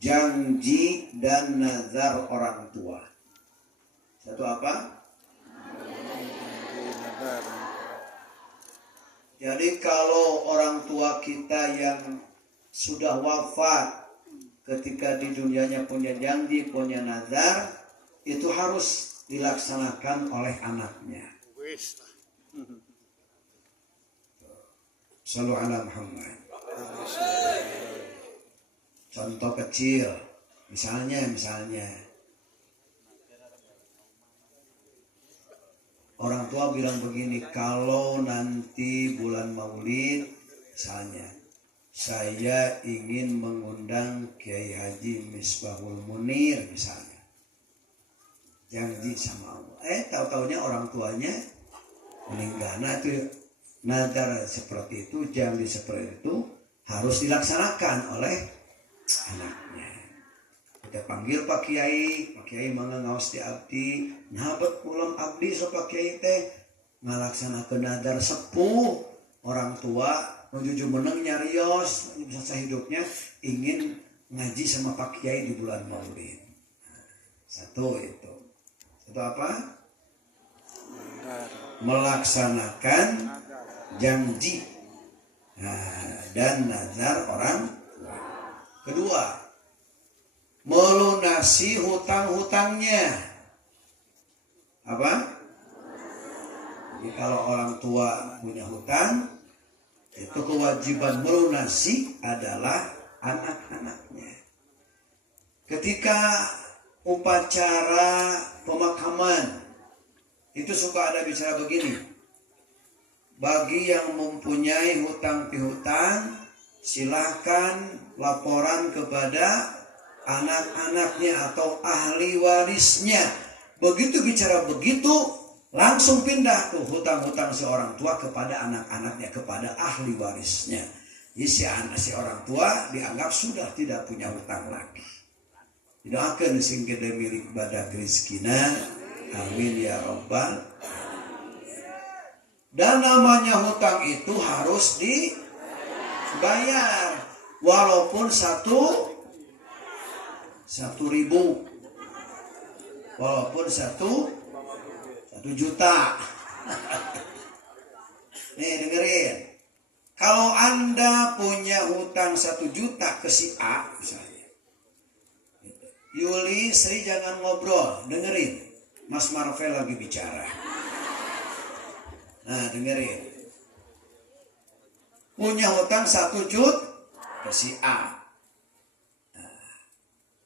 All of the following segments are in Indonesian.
janji dan nazar orang tua. Satu apa? Jadi kalau orang tua kita yang sudah wafat ketika di dunianya punya janji, punya nazar, itu harus dilaksanakan oleh anaknya. Shallu ala Muhammad. Contoh kecil, misalnya orang tua bilang begini, kalau nanti bulan Maulid misalnya saya ingin mengundang Kiai Haji Misbahul Munir misalnya, janji sama Allah. Tahu-taunya orang tuanya meninggal. Nah itu nazar seperti itu, janji seperti itu harus dilaksanakan oleh anaknya. Kita panggil Pak Kiai mangga ngaos di abdi, nahabet ulam abdi so Pak Kiai teh ngalaksanakeun nazar sepuh orang tua menuju meneng nyarios bisa hidupnya ingin ngaji sama Pak Kiai di bulan Maulid. Satu itu. Satu apa? Melaksanakan janji dan nazar orang tua. Kedua, melunasi hutang-hutangnya. Apa? Jadi kalau orang tua punya hutang, itu kewajiban melunasi adalah anak-anaknya. Ketika upacara pemakaman, itu suka ada bicara begini. Bagi yang mempunyai hutang piutang, silakan laporan kepada anak-anaknya atau ahli warisnya. Begitu bicara begitu, langsung pindah tuh hutang-hutang seorang tua kepada anak-anaknya, kepada ahli warisnya. Jadi si orang tua dianggap sudah tidak punya hutang lagi. Doakan sing gede milik badak rizkina, amin ya rabbal. Dan namanya hutang itu harus dibayar, walaupun satu ribu, walaupun satu juta. Nih dengerin, kalau Anda punya hutang 1 juta ke si A misalnya, Yuli, Sri jangan ngobrol, dengerin, Mas Marvel lagi bicara. Nah dengerin, punya hutang 1 juta ke si A.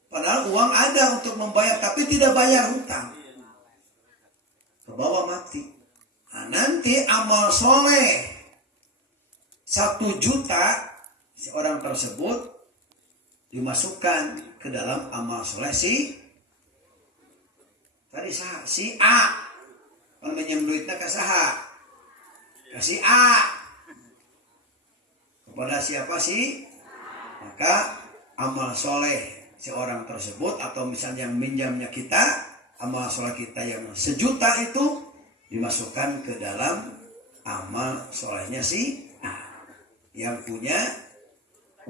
Padahal uang ada untuk membayar, tapi tidak bayar hutang. Kebawa mati. Nah, nanti amal soleh 1 juta si orang tersebut dimasukkan ke dalam amal soleh si A. Kalau minjem duitnya ke saha? Ke si A. Kepada siapa sih? Maka amal soleh seorang tersebut, atau misalnya yang minjamnya kita, amal soleh kita yang 1 juta itu dimasukkan ke dalam amal solehnya si A yang punya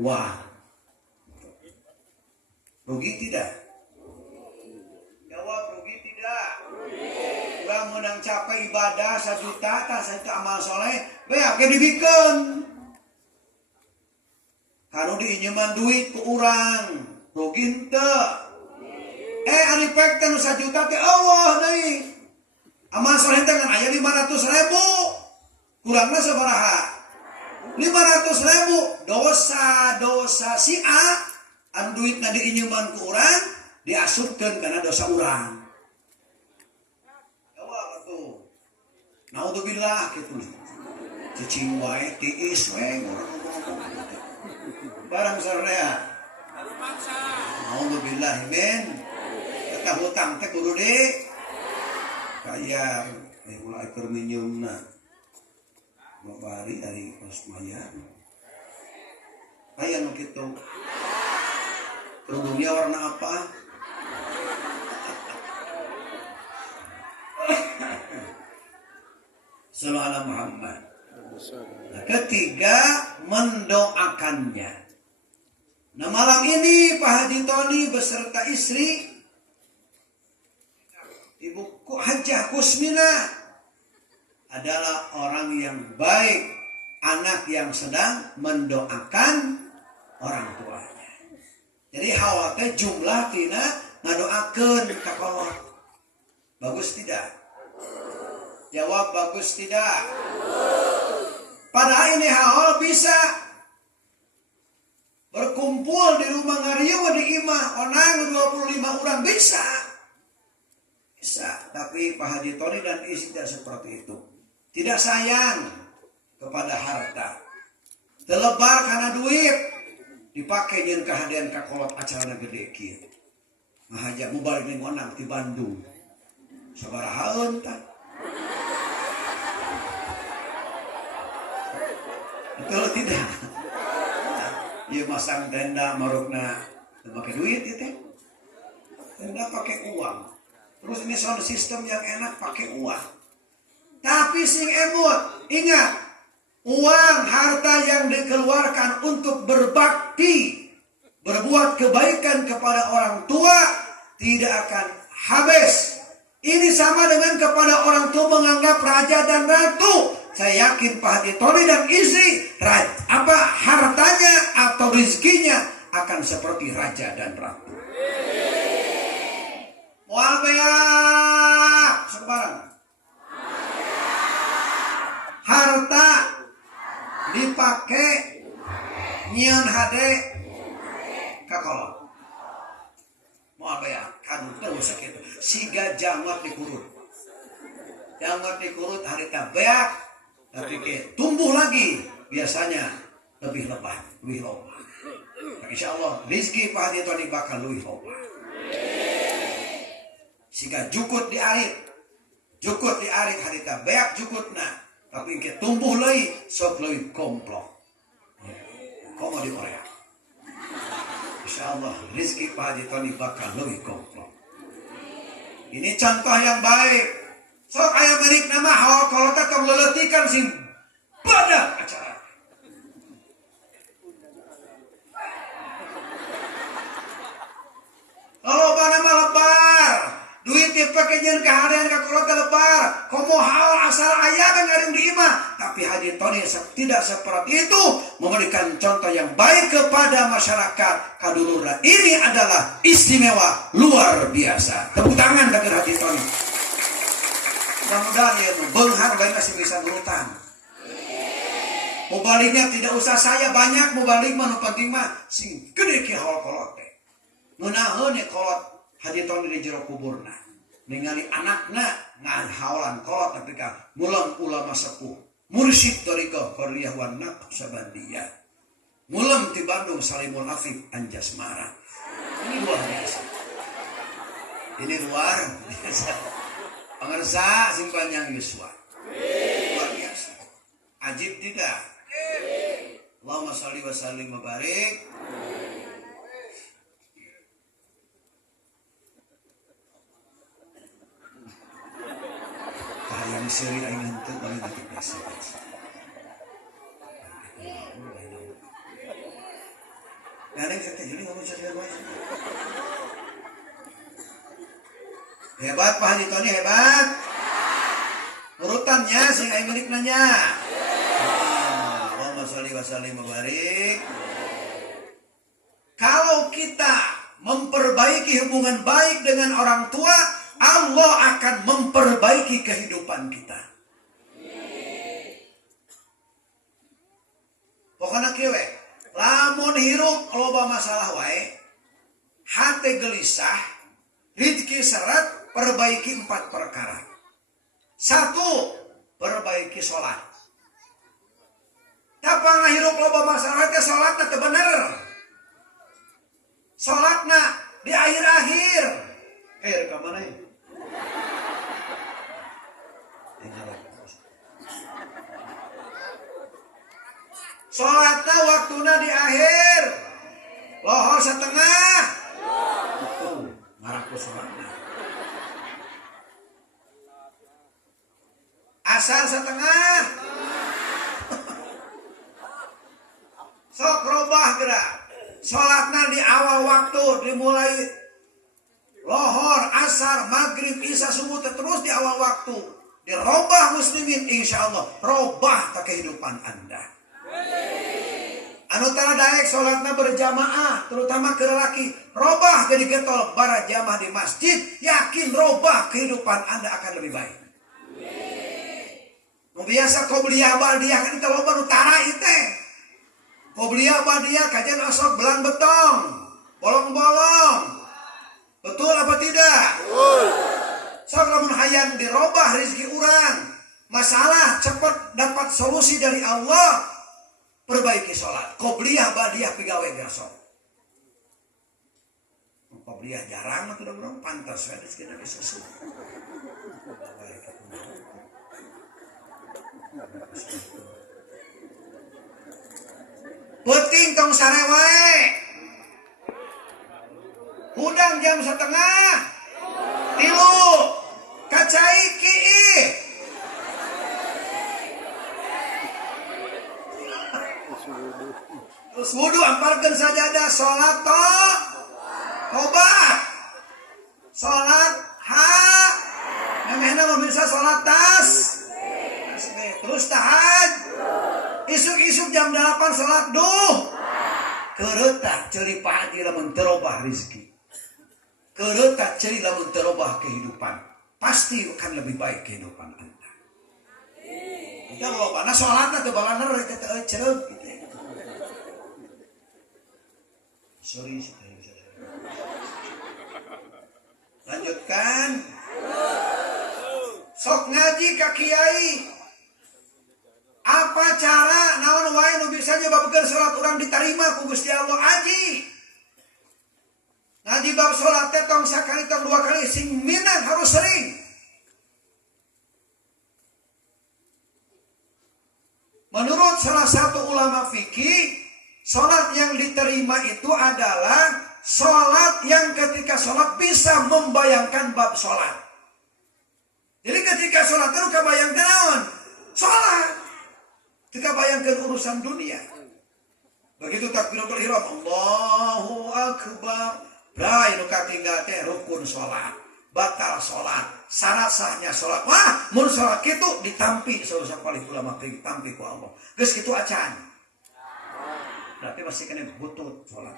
uang. Rugi tidak? Jawab, rugi tidak? Udah menang capai ibadah 1 juta, tas itu amal soleh, beak dibikeun. Kalau diinjeman duit ke orang, rugi henteu. Ari pekten 1 juta teh Allah deui. Amal soleh teh kan aya 500.000. Kurangna sabaraha? 500.000. Dosa si A anu duitna diinjeman ku urang diasupkeun kana dosa urang. Jawab atuh. Naudzubillah kitu. Cicing wae tiis we barang sarrea. Naudzubillah min. Eta hutang teh kudu kaya mulai keur minjeumna. Babari dari kos maya. Aya nu kitu. Kerudungnya warna apa? Sallallahu alaihi Muhammad. Nah, ketiga, mendoakannya. Nah malam ini Pak Haji Tony beserta istri Ibu Hajah Kusmina adalah orang yang baik, anak yang sedang mendoakan orang tuanya. Jadi hawatnya jumlah tina ngadoakeun ka kolot. Bagus tidak? Jawab bagus tidak? Padahal ini hal bisa berkumpul di rumah ngarieu di imah onang 25 orang bisa. Bisa, tapi Pak Haji Tony dan istri tidak seperti itu. Tidak sayang kepada harta. Telebar karena duit dipakai jeung kahadian ka kolot acarana gede kieu. Mahaja mu balik ning onang di Bandung. Sabarahaeun tah? Betul tidak? Ieu masang tenda marukna teu make duit ieu teh. Tenda pakai uang. Terus ini sound system yang enak pakai uang. Tapi sing emut, ingat, uang harta yang dikeluarkan untuk berbakti, berbuat kebaikan kepada orang tua tidak akan habis. Ini sama dengan kepada orang tua menganggap raja dan ratu. Saya yakin Pak Haji Tony dan istri, hartanya atau rezekinya akan seperti raja dan ratu. Moal beak sebarang. Harta dipakai nyieun hade ka kolot. Moal beak kanu terus sakitu. Siga jangot dikurut. Jangot dikurut harita beak tapi tumbuh lagi biasanya lebih lebat, lebih loba. Insyaallah rezeki Pak Haji Tony bakal lebih loba. Siga jukut di arit harita beak jukutna tapi ke tumbuh lagi sok leuwih komplok komo di Korea. Insyaallah rezeki Pak Haji Tony bakal leuwih komplok. Ini contoh yang baik. Sok aya merik nama kalau tak meleletikan sing badak acara. Oh nama lebar. Duit dipakai jeung kahadian ka kolot lebar. Komo hal asal aya kan ngaring di imah. Tapi Haji Tony tidak seperti itu, memberikan contoh yang baik kepada masyarakat kadulurna. Ini adalah istimewa luar biasa. Tepuk tangan bagi Haji Tony. Mudah-mudahan ya beunghar bae masih bisa nurutan. Mubaliknya tidak usah saya banyak mubalik mah nu penting mah sing gede ki haul kolot teh. Ngeunaheun ya kolot Haji Tony di jero kuburna. Ningali anakna ngahaulan kolot tapi ka mulang ulama sepuh. Mursyid Thariqah Qariyah wan Naqsabandiyah. Mulang di Bandung Salimul Afif Anjasmara. Ini luar biasa. Ini luar biasa. Pengersa simpanjang Yuswa. Luar biasa. Ajib tidak? Allahumma sholli wa sallim wa barik. Yang seri aing henteu paling detik biasa. Ngadeng teh jadi ngomong serius wae. Hebat Pak Haji Tony hebat. Urutannya sing aing milik nanya. Allahumma sholli wa sallim wa barik. Kalau kita memperbaiki hubungan baik dengan orang tua, Allah akan memperbaiki kehidupan kita. Pokoknya kieu we, lamun hirup loba masalah wae, hate gelisah, rezeki seret, perbaiki 4 perkara. 1, perbaiki sholat. Kapang hirup loba masalah teh sholatna teu bener. Sholatna di akhir-akhir. Ka mana ya? Sholatna waktuna di akhir. Lohor setengah. Ngaraku sholatna. Asar setengah. Sok robah gerak. Sholatna di awal waktu, dimulai lohor, asar, maghrib, isya, subuh, terus di awal waktu. Dirobah muslimin, insya Allah. Robah ke kehidupan Anda. Anu tara daek sholatna berjamaah, terutama ke lelaki. Robah jadi getol bara jamaah di masjid. Yakin robah kehidupan Anda akan lebih baik. Biasa qobliyah ba'diyah kan kita loba nu tara itu. Qobliyah ba'diyah kajian asok belang betong, bolong-bolong. Betul apa tidak? Betul. Sok lamun hayang dirobah rezeki urang, masalah cepat dapat solusi dari Allah, perbaiki sholat. Qobliyah ba'diyah pigawe gasok. Qobliyah jarang atau urang pantas we rezeki bisa susu. Penting tong sare wae. Hudang jam 2:30. 3. Kacai kiih. Terus wudu amparkeun sajadah salat tobat. Salat memehna pemirsa salat terus tahaj. Isuk-isuk jam 8 salat duh. Keretak ceuli Pak Haji lamun teu robah rezeki. Keretak ceuli lamun teu robah kehidupan. Pasti akan lebih baik kehidupan Anda. Kita lobana salatna teu balaner teu eceug gitu. Sorry. Lanjutkan. Sok ngaji ka kiai. Apa cara naon wae nu bisa nyebabkeun salat urang diterima ku Gusti Allah? Aji. Ngaji bab salat teh tong sakali tong 2 kali sing minang harus sering. Menurut salah satu ulama fikih, salat yang diterima itu adalah salat yang ketika salat bisa membayangkan bab salat. Jadi ketika salat itu kabayang naon? Salat. Kita bayangkan urusan dunia. Begitu takbiratul ihram, Allahu Akbar. Brai nu katinggal teh rukun salat, batal salat, syarat sahnya salat. Wah, mun salat kitu ditampi saeusa kali ulama fikih tampi ku Allah. Geus kitu acan. Berarti masih kena butut salat.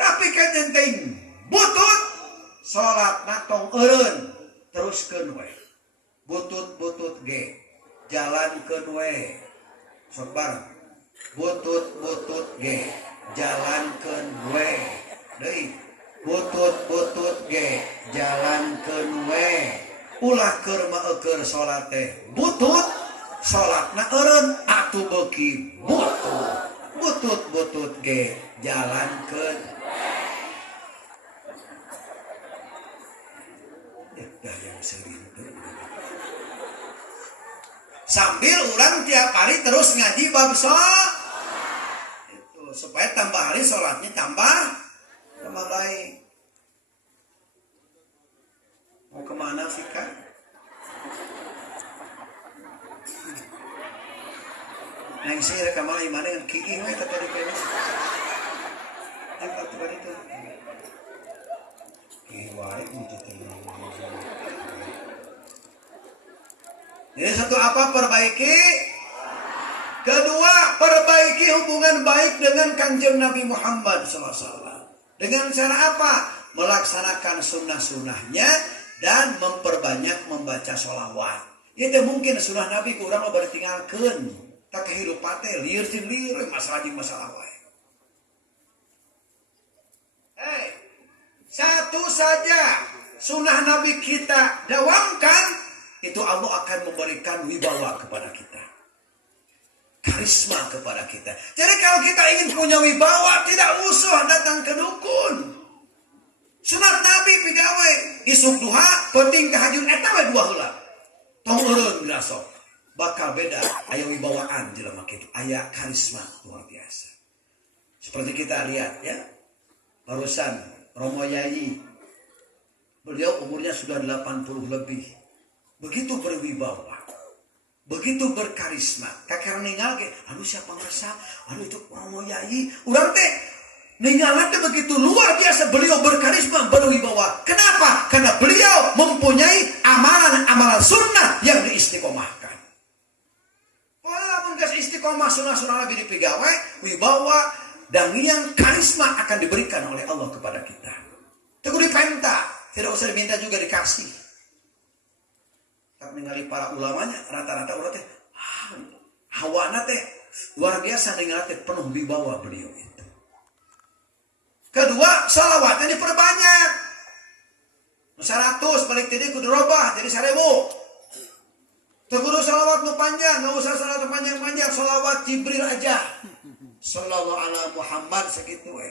Tapi kan penting butut salat natong eureun teruskeun we. Butut ge jalankeun we. Sok bareng. Butut ge jalankeun we. Deui. Butut ge jalankeun we. Ulah keur maeukeun salat teh. Butut salatna eureun atuh beuki butut. Butut ge jalankeun we. Dah yang sering. Sambil orang tiap hari terus ngaji bab sholat itu supaya tambah hari sholatnya tambah baik. Mau kemana sih kan? Neng sih rekaman gimana yang kiki we kata di penis. Apa tuh itu? Kiwai untuk Jadi satu apa? Perbaiki. Kedua, perbaiki hubungan baik dengan Kanjeng Nabi Muhammad SAW. Dengan cara apa? Melaksanakan sunnah-sunnahnya dan memperbanyak membaca sholawat. Itu mungkin sunnah Nabi kurang lo bertinggalkan. Tak kehidupan teh liur masalah wae. Satu saja sunnah Nabi kita dawamkan. Itu Allah akan memberikan wibawa kepada kita. Karisma kepada kita. Jadi kalau kita ingin punya wibawa, tidak usah datang ke dukun. Sunat Nabi pigawe. Isuk duha, penting tahajud, eta we 2 heula. Tong eureun dirasok. Bakal beda. Aya wibawaan jelema kitu. Aya karisma luar biasa. Seperti kita lihat ya. Barusan Romo Yai. Beliau umurnya sudah 80 lebih. Begitu berwibawa, begitu berkarisma. Kakek ninggal ke, aduh siapa ngerasa, aduh itu Romo Yai, urang teh Ninggalatnya begitu luar biasa, beliau berkarisma, berwibawa. Kenapa? Karena beliau mempunyai amalan-amalan sunnah yang diistiqomahkan. Walaupun kasih istiqomah sunnah-sunnah Nabi dipegawai, wibawa, dan yang karisma akan diberikan oleh Allah kepada kita. Teguh dipenta, tidak usah diminta juga dikasih. Tak ningali para ulamanya, rata-rata ulatnya, hawana teh luar biasa, ningali penuh wibawa beliau itu. Kedua, salawatnya diperbanyak. 100 balik tadi kudu robah jadi 1000. Kudu salawat nu panjang, enggak usah salawat panjang-panjang, salawat Jibril aja. Sallallahu ala Muhammad segitu we.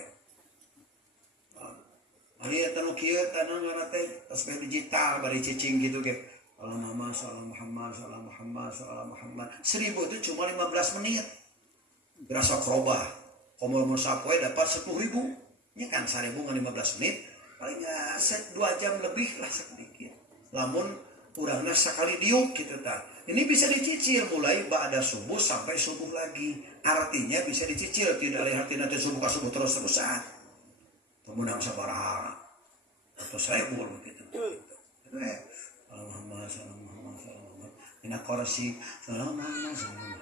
Ari eta nu kieu anu ngaranna teh tasbih digital bari cicing gitu ge. Allahumma shalli Muhammad, sallallahu Muhammad, sallallahu Muhammad. 1000 itu cuma 15 menit. Berasa robah. Komo musapoe dapat 10.000. Ini kan 1000 dengan 15 menit, palingnya 2 jam lebih lah sedikit. Lamun kurangnya sekali diuk gitu tak. Ini bisa dicicil mulai ba'da subuh sampai subuh lagi. Artinya bisa dicicil, tidak lihat nanti subuh ke subuh terus-terusan. Kemudian sabaraha atau 1000 begitu. Allahumma sallallahu Muhammad sallallahu Muhammad. Ina korsi sallallahu Muhammad sallallahu Muhammad.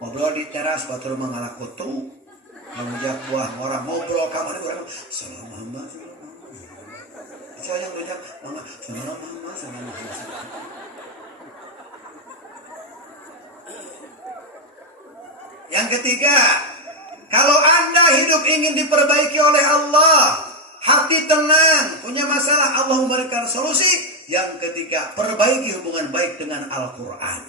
Ngobrol di teras batur mengalak kutu. Ngajak buah orang ngobrol kamar orang salam Muhammad saya yang ngajak salam Muhammad salam Muhammad. Yang ketiga, kalau Anda hidup ingin diperbaiki oleh Allah, hati tenang, punya masalah, Allah memberikan solusi. Yang ketiga, perbaiki hubungan baik dengan Al-Quran.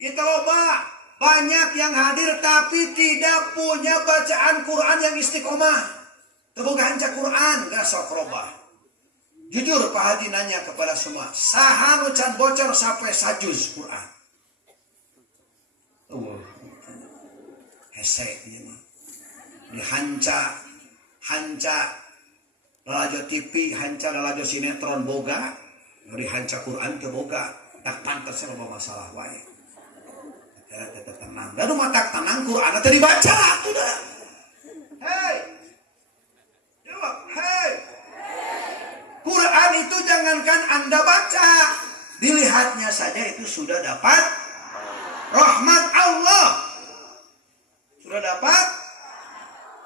Itu loba banyak yang hadir tapi tidak punya bacaan Quran yang istiqomah. Terbuka hanca Quran, gak sok robah. Jujur Pak Haji nanya kepada semua, saha nu can bocor sampai sajuz Quran. Hesek ini mah. Dihanca, lalajo TV, hanca lalajo sinetron boga, dihanca Quran ke boga, tak pantas sama masalah wae. Tetap tenang. Dan rumah tak tenang Quran tadi baca udah. Hei. Jawab, hei. Quran itu jangankan Anda baca, dilihatnya saja itu sudah dapat rahmat Allah. Sudah dapat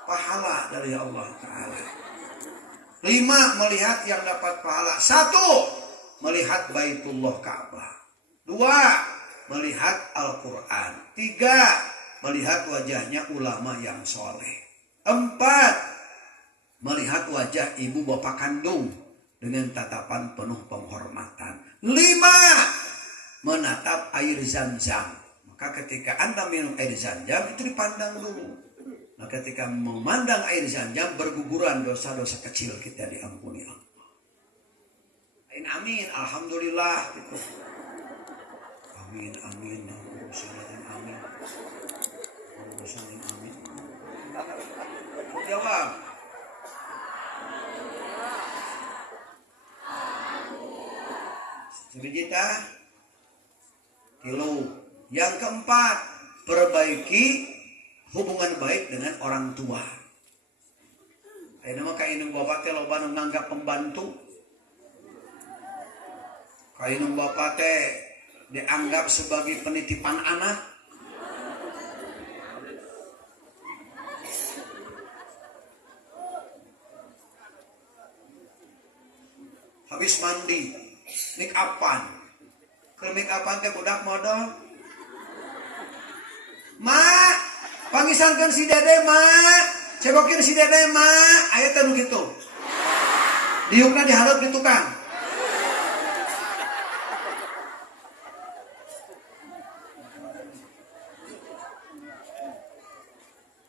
pahala dari Allah Ta'ala. 5, melihat yang dapat pahala. 1, melihat Baitullah Ka'bah. 2, melihat Al-Quran. 3, melihat wajahnya ulama yang soleh. 4, melihat wajah ibu bapak kandung dengan tatapan penuh penghormatan. 5, menatap air Zam-Zam. Maka ketika Anda minum air Zam-Zam itu dipandang dulu. Nah ketika memandang air Zam-Zam berguguran dosa-dosa kecil kita diampuni Allah. Amin, alhamdulillah gitu. Amin, amin, amin. Jawab. Sebijita kilo. Yang keempat, perbaiki hubungan baik dengan orang tua. Ayo nama kainung bapak teh loba nu nganggap pembantu. Kainung bapak teh dianggap sebagai penitipan anak. Habis mandi, make upan. Keur make upan teh budak modal. Mak, pangisankeun si Dede, Mak. Cegokin si Dede, Mak. Aya teh nu kitu. Diukna dihareup di tukang.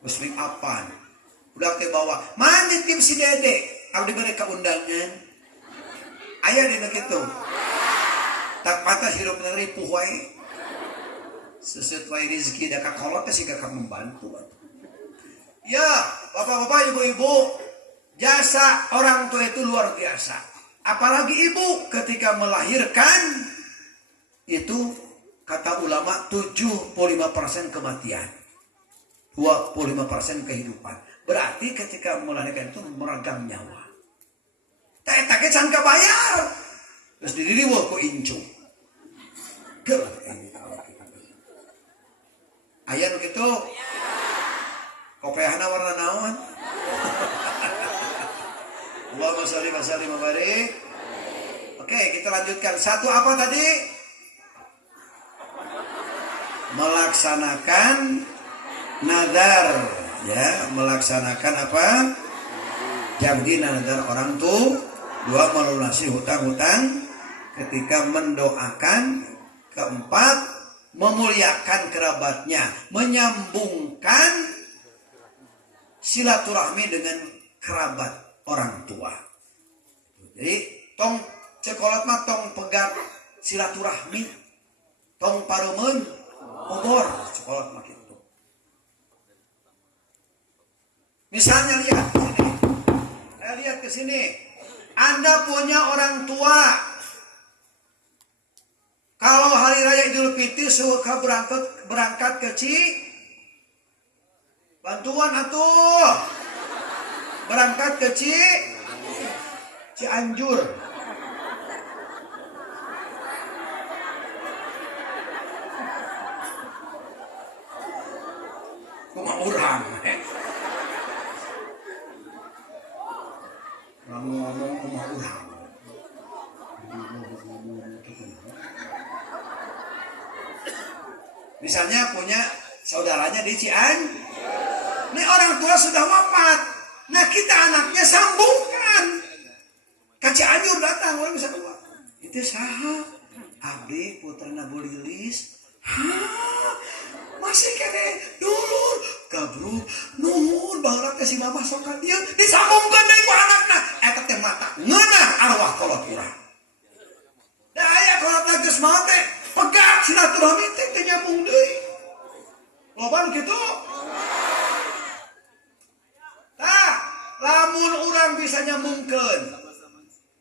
Muslim apaan? Udah ke bawah. Mana tim si Dede? Abdi beri keundangan. Ayah dina gitu. Tak patah hirup negeri puhwai. Sesuai rezeki dah kakolot sih kakak membantu. Ya, bapak-bapak, ibu-ibu, jasa orang tua itu luar biasa. Apalagi ibu ketika melahirkan itu kata ulama 75% kematian. 25% kehidupan. Berarti ketika melahirkan itu meregang nyawa. Tak ke can bayar. Terus diriweuh ku incu. Aya nu kitu. Kopiahna warna naon? Allahumma sholli wa sallim wa barik. Oke, kita lanjutkan. Satu apa tadi? Melaksanakan nadar, ya, melaksanakan apa? Janji nadar orang tua. Dua, melunasi hutang-hutang ketika mendoakan. Keempat, memuliakan kerabatnya, menyambungkan silaturahmi dengan kerabat orang tua. Jadi tong cekolot mah tong pegang silaturahmi, tong paremen obor cekolot mah gitu. Misalnya lihat ke sini. Lihat ke sini. Anda punya orang tua. Kalau hari raya Idul Fitri suka berangkat ke bantuan atuh. Berangkat ke Cianjur. Kumaha urang. Ngomong kumaha urang. Misalnya punya saudaranya di Cianjur. Ini orang tua sudah wafat. Nah kita anaknya sambungkan. Ke Cianjur datang orang bisa keluar. Itu saha. Abdi putrana Bu Lilis. Masih kene dulu. Gabruk. Nuhun baheula teh si mama sok ka dieu. Disambungkan deui ku anakna. Eta teh mata ngeunah arwah kolot urang. Da aya kolot geus maot teh pegat silaturahmi teh nyambung deui. Loba nu kitu. Tah, lamun urang bisa nyambungkeun.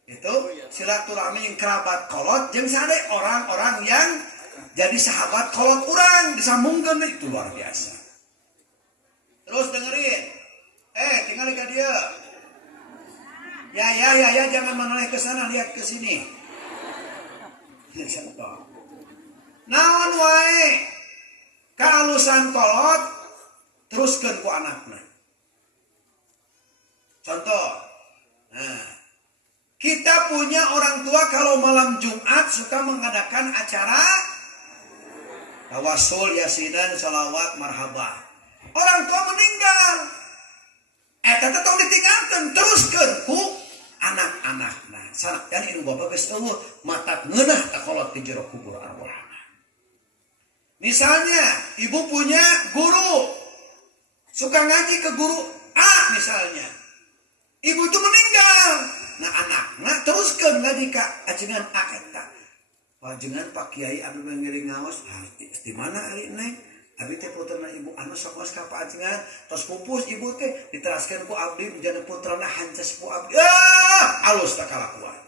Itu silaturahmi yang kerabat kolot jeung sade orang-orang yang jadi sahabat kolot urang disambungkeun itu luar biasa. Terus dengerin. Tinggal ke dia. Ya, jangan menoleh ke sana, lihat ke sini. Naon wae kealusan kolot teruskeun ku anakna. Contoh. Nah, kita punya orang tua kalau malam Jumat suka mengadakan acara tawasul, yasinan, salawat, marhabah. Orang tua meninggal. Eta teh tong ditinggalkeun teruskeun ku anak-anakna. Sanajan inu bapa geus eueuh matak ngeunah takolot di jero kubur arwahna. Misalnya ibu punya guru suka ngaji ke guru A misalnya. Ibu itu meninggal. Nah anakna teruskeun ngaji ka ajengan A eta. Pajengan Pak Kiai anu ngiring ngaos, di mana ari neng? Abi teh putrana ibu anu sok ngaos ka pajengan, tos pupus ibu teh diteraskeun ku abdi menjadi putrana hancas ku abdi. Alus tak kalakuan.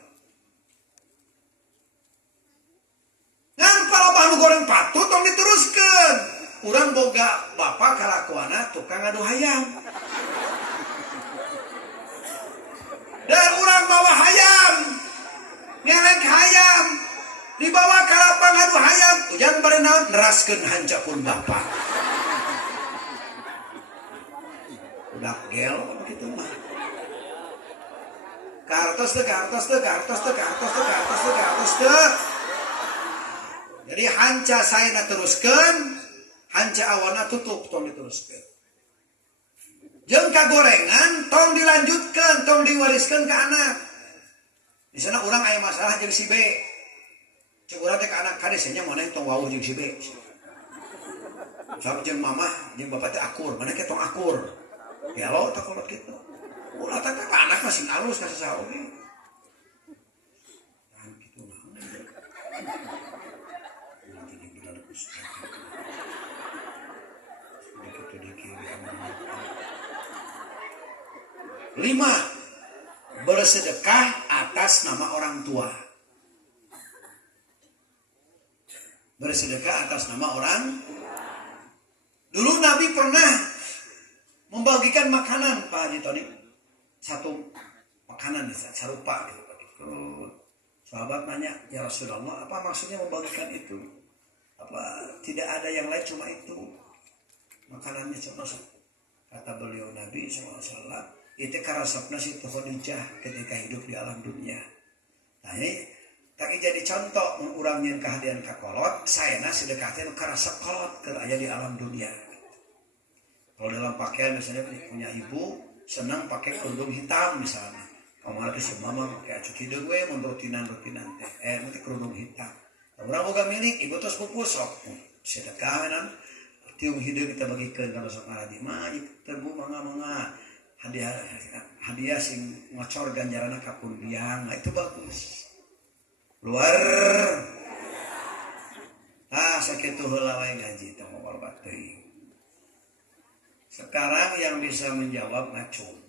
Ngan paloba anu goreng patut tong diteruskeun. Urang boga bapa kalakuana tukang adu hayam. Dan urang bawa hayam, ngelek hayam, dibawa ke lapang adu hayam, ujang berenang neraskeun hancapun bapa. Udah gel gitu mah. Kartos teh. Jadi hanca saena teruskeun, hanca awana tutup tong diteruskeun. Jeung kagorengan tong dilanjutkeun, tong diwariskeun ke anak. Di sana urang aya masalah jeung si B. Cek urang teh ka anak kades nya maneh tong wawuh jeung si B. Sabab jeung mamah jeung bapak teh akur, maneh ke tong akur. Gelo teh kolot kitu. Ulah teh ka anak masih alus ka sasaoge. Nah kitu mah. Nanti dibilang ustaz. Lima, bersedekah atas nama orang tua. Bersedekah atas nama orang. Dulu Nabi pernah Membagikan makanan Pak Haji Tony, satu makanan serupa gitu. Sahabat nanya, ya Rasulullah, apa maksudnya membagikan itu? Apa tidak ada yang lain cuma itu? Makanannya cuma satu. Kata beliau Nabi SAW, itu karasapna si Khadijah ketika hidup di alam dunia. Nah ini tak jadi contoh mengurangin kehadiran kakolot, saya nasi dekatin karasap kolot ke aja di alam dunia. Kalau dalam pakaian misalnya punya ibu senang pakai kerudung hitam misalnya. Kamar ke mama pakai acu hidung we mun rutinan teh. Nanti kerudung hitam. Orang boga milik ibu terus pupus sok. Sedekah nan tiung hidung kita bagikan kalau sok ngaji mah terbu mangga hadiah sing ngocor ganjaranna ka pundiang. Nah, itu bagus. Luar sakitu heula wae ngaji tong ngobrol teuing. Sekarang yang bisa menjawab ngacung.